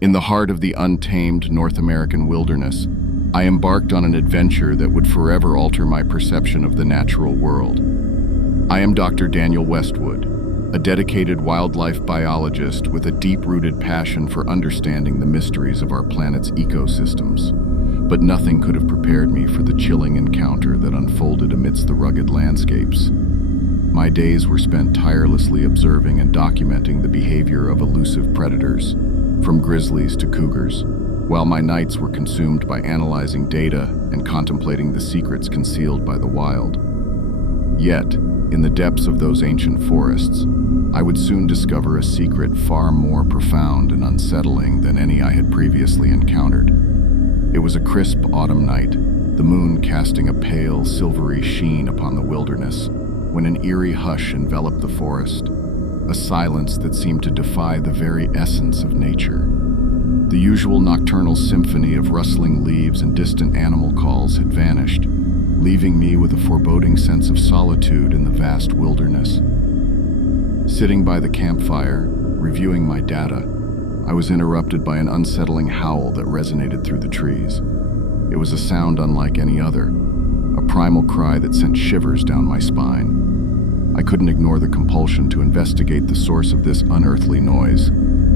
In the heart of the untamed North American wilderness, I embarked on an adventure that would forever alter my perception of the natural world. I am Dr. Daniel Westwood, a dedicated wildlife biologist with a deep-rooted passion for understanding the mysteries of our planet's ecosystems. But nothing could have prepared me for the chilling encounter that unfolded amidst the rugged landscapes. My days were spent tirelessly observing and documenting the behavior of elusive predators, from grizzlies to cougars, while my nights were consumed by analyzing data and contemplating the secrets concealed by the wild. Yet, in the depths of those ancient forests, I would soon discover a secret far more profound and unsettling than any I had previously encountered. It was a crisp autumn night, the moon casting a pale, silvery sheen upon the wilderness, when an eerie hush enveloped the forest, a silence that seemed to defy the very essence of nature. The usual nocturnal symphony of rustling leaves and distant animal calls had vanished, leaving me with a foreboding sense of solitude in the vast wilderness. Sitting by the campfire, reviewing my data, I was interrupted by an unsettling howl that resonated through the trees. It was a sound unlike any other, a primal cry that sent shivers down my spine. I couldn't ignore the compulsion to investigate the source of this unearthly noise,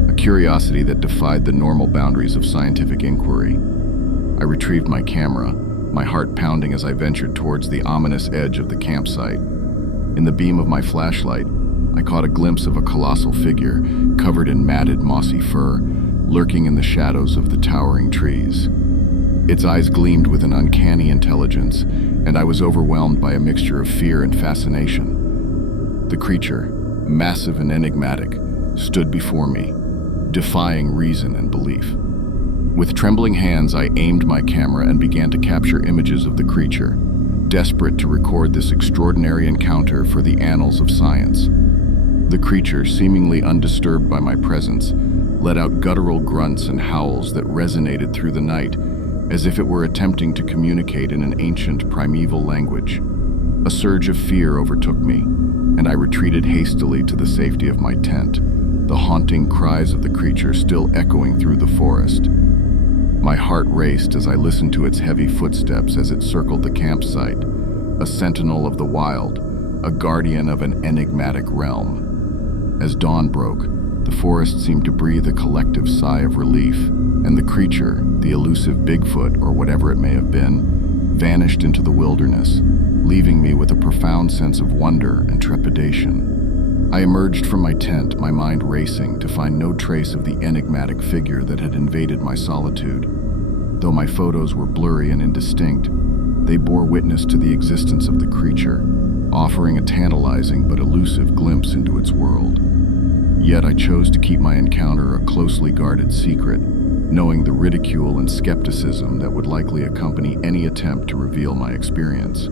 a curiosity that defied the normal boundaries of scientific inquiry. I retrieved my camera, my heart pounding as I ventured towards the ominous edge of the campsite. In the beam of my flashlight, I caught a glimpse of a colossal figure, covered in matted, mossy fur, lurking in the shadows of the towering trees. Its eyes gleamed with an uncanny intelligence, and I was overwhelmed by a mixture of fear and fascination. The creature, massive and enigmatic, stood before me, defying reason and belief. With trembling hands, I aimed my camera and began to capture images of the creature, desperate to record this extraordinary encounter for the annals of science. The creature, seemingly undisturbed by my presence, let out guttural grunts and howls that resonated through the night, as if it were attempting to communicate in an ancient, primeval language. A surge of fear overtook me, and I retreated hastily to the safety of my tent, the haunting cries of the creature still echoing through the forest. My heart raced as I listened to its heavy footsteps as it circled the campsite, a sentinel of the wild, a guardian of an enigmatic realm. As dawn broke, the forest seemed to breathe a collective sigh of relief, and the creature, the elusive Bigfoot or whatever it may have been, vanished into the wilderness, leaving me with a profound sense of wonder and trepidation. I emerged from my tent, my mind racing, to find no trace of the enigmatic figure that had invaded my solitude. Though my photos were blurry and indistinct, they bore witness to the existence of the creature, offering a tantalizing but elusive glimpse into its world. Yet I chose to keep my encounter a closely guarded secret, knowing the ridicule and skepticism that would likely accompany any attempt to reveal my experience.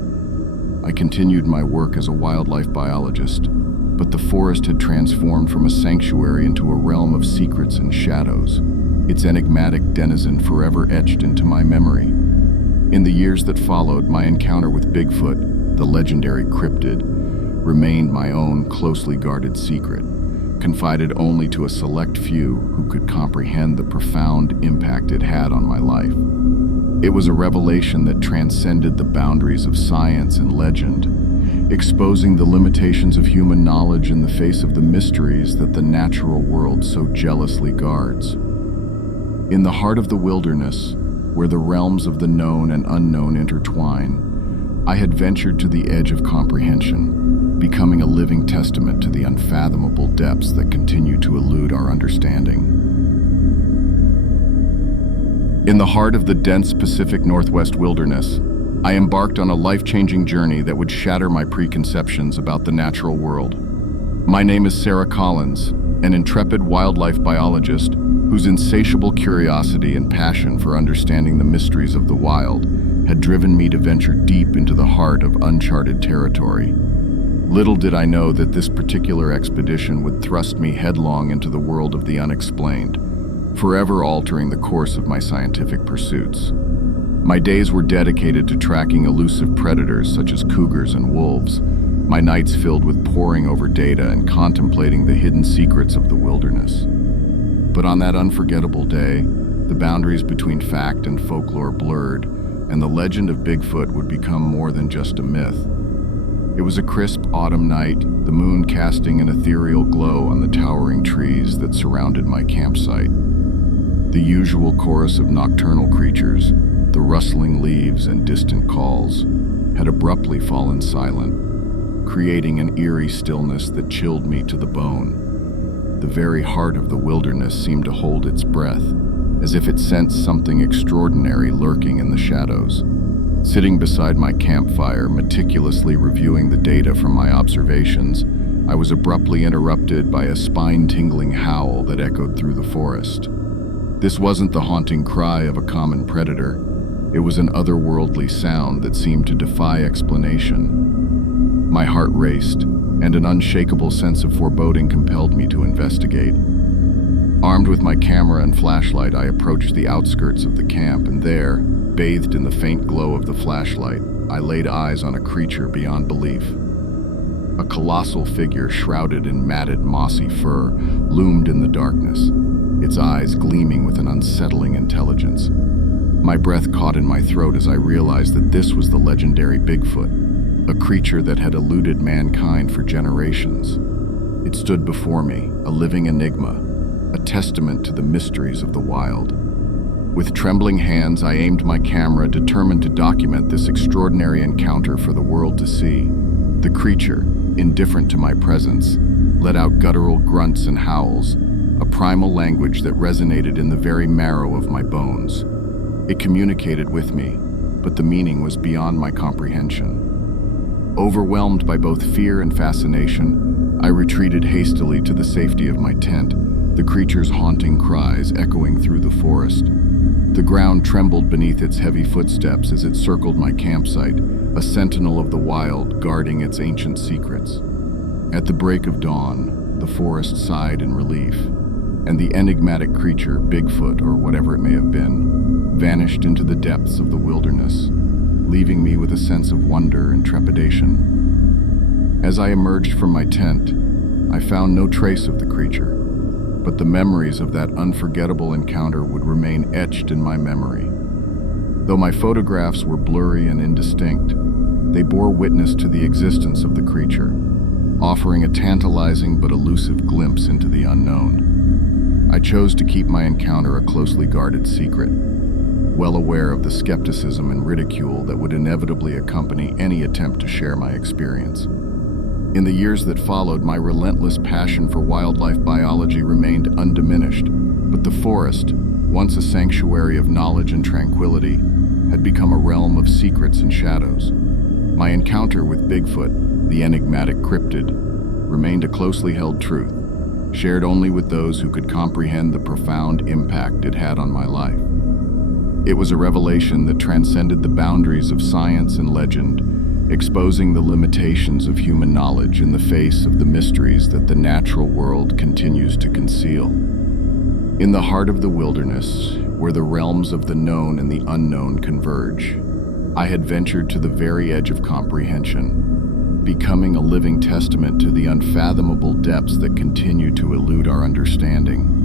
I continued my work as a wildlife biologist, but the forest had transformed from a sanctuary into a realm of secrets and shadows, its enigmatic denizen forever etched into my memory. In the years that followed, my encounter with Bigfoot, the legendary cryptid, remained my own closely guarded secret, confided only to a select few who could comprehend the profound impact it had on my life. It was a revelation that transcended the boundaries of science and legend, exposing the limitations of human knowledge in the face of the mysteries that the natural world so jealously guards. In the heart of the wilderness, where the realms of the known and unknown intertwine, I had ventured to the edge of comprehension, becoming a living testament to the unfathomable depths that continue to elude our understanding. In the heart of the dense Pacific Northwest wilderness, I embarked on a life-changing journey that would shatter my preconceptions about the natural world. My name is Sarah Collins, an intrepid wildlife biologist whose insatiable curiosity and passion for understanding the mysteries of the wild had driven me to venture deep into the heart of uncharted territory. Little did I know that this particular expedition would thrust me headlong into the world of the unexplained, forever altering the course of my scientific pursuits. My days were dedicated to tracking elusive predators such as cougars and wolves, my nights filled with poring over data and contemplating the hidden secrets of the wilderness. But on that unforgettable day, the boundaries between fact and folklore blurred, and the legend of Bigfoot would become more than just a myth. It was a crisp autumn night, the moon casting an ethereal glow on the towering trees that surrounded my campsite. The usual chorus of nocturnal creatures, the rustling leaves and distant calls, had abruptly fallen silent, creating an eerie stillness that chilled me to the bone. The very heart of the wilderness seemed to hold its breath, as if it sensed something extraordinary lurking in the shadows. Sitting beside my campfire, meticulously reviewing the data from my observations, I was abruptly interrupted by a spine-tingling howl that echoed through the forest. This wasn't the haunting cry of a common predator. It was an otherworldly sound that seemed to defy explanation. My heart raced, and an unshakable sense of foreboding compelled me to investigate. Armed with my camera and flashlight, I approached the outskirts of the camp, and there, bathed in the faint glow of the flashlight, I laid eyes on a creature beyond belief. A colossal figure shrouded in matted, mossy fur loomed in the darkness, its eyes gleaming with an unsettling intelligence. My breath caught in my throat as I realized that this was the legendary Bigfoot, a creature that had eluded mankind for generations. It stood before me, a living enigma, a testament to the mysteries of the wild. With trembling hands, I aimed my camera, determined to document this extraordinary encounter for the world to see. The creature, indifferent to my presence, let out guttural grunts and howls, a primal language that resonated in the very marrow of my bones. It communicated with me, but the meaning was beyond my comprehension. Overwhelmed by both fear and fascination, I retreated hastily to the safety of my tent, the creature's haunting cries echoing through the forest. The ground trembled beneath its heavy footsteps as it circled my campsite, a sentinel of the wild guarding its ancient secrets. At the break of dawn, the forest sighed in relief, and the enigmatic creature, Bigfoot or whatever it may have been, vanished into the depths of the wilderness, leaving me with a sense of wonder and trepidation. As I emerged from my tent, I found no trace of the creature, but the memories of that unforgettable encounter would remain etched in my memory. Though my photographs were blurry and indistinct, they bore witness to the existence of the creature, offering a tantalizing but elusive glimpse into the unknown. I chose to keep my encounter a closely guarded secret, well aware of the skepticism and ridicule that would inevitably accompany any attempt to share my experience. In the years that followed, my relentless passion for wildlife biology remained undiminished, but the forest, once a sanctuary of knowledge and tranquility, had become a realm of secrets and shadows. My encounter with Bigfoot, the enigmatic cryptid, remained a closely held truth, shared only with those who could comprehend the profound impact it had on my life. It was a revelation that transcended the boundaries of science and legend, exposing the limitations of human knowledge in the face of the mysteries that the natural world continues to conceal. In the heart of the wilderness, where the realms of the known and the unknown converge, I had ventured to the very edge of comprehension, becoming a living testament to the unfathomable depths that continue to elude our understanding.